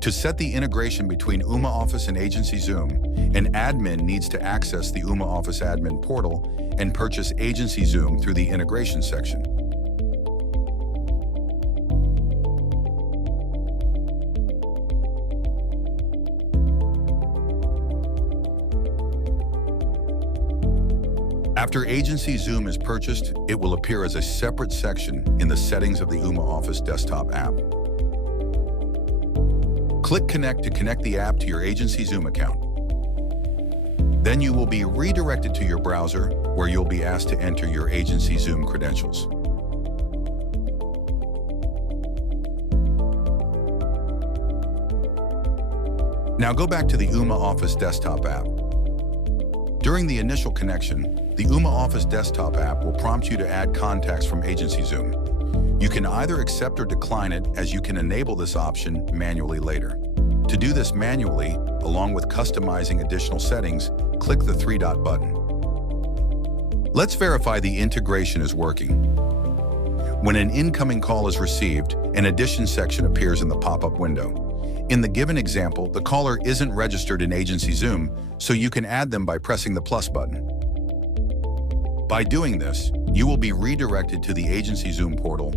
To set the integration between Ooma Office and AgencyZoom, an admin needs to access the Ooma Office admin portal and purchase AgencyZoom through the integration section. After AgencyZoom is purchased, it will appear as a separate section in the settings of the Ooma Office desktop app. Click Connect to connect the app to your AgencyZoom account. Then you will be redirected to your browser, where you'll be asked to enter your AgencyZoom credentials. Now go back to the Ooma Office desktop app. During the initial connection, the Ooma Office desktop app will prompt you to add contacts from AgencyZoom. You can either accept or decline it, as you can enable this option manually later. To do this manually, along with customizing additional settings, click the three-dot button. Let's verify the integration is working. When an incoming call is received, an addition section appears in the pop-up window. In the given example, the caller isn't registered in AgencyZoom, so you can add them by pressing the plus button. By doing this, you will be redirected to the AgencyZoom portal,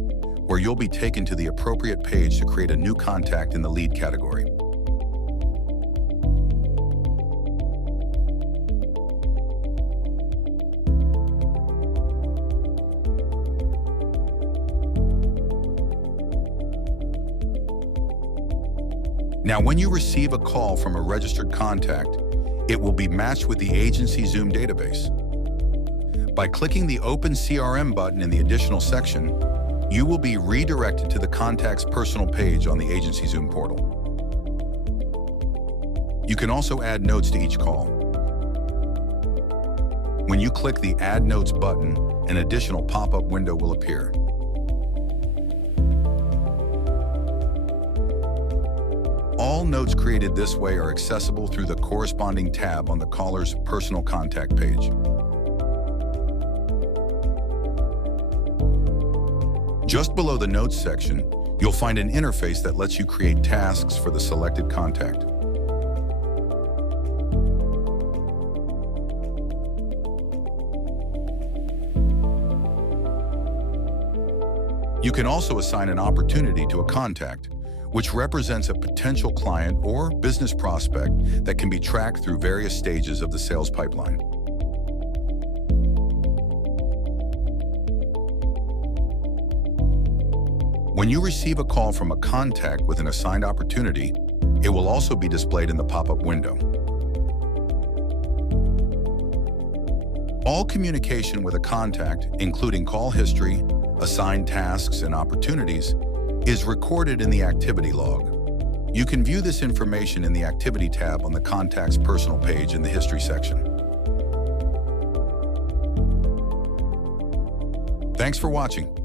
where you'll be taken to the appropriate page to create a new contact in the lead category. Now, when you receive a call from a registered contact, it will be matched with the AgencyZoom database. By clicking the Open CRM button in the additional section, you will be redirected to the contact's personal page on the AgencyZoom portal. You can also add notes to each call. When you click the Add Notes button, an additional pop-up window will appear. All notes created this way are accessible through the corresponding tab on the caller's personal contact page. Just below the Notes section, you'll find an interface that lets you create tasks for the selected contact. You can also assign an opportunity to a contact, which represents a potential client or business prospect that can be tracked through various stages of the sales pipeline. When you receive a call from a contact with an assigned opportunity, it will also be displayed in the pop-up window. All communication with a contact, including call history, assigned tasks, and opportunities, is recorded in the activity log. You can view this information in the Activity tab on the contact's personal page in the History section. Thanks for watching.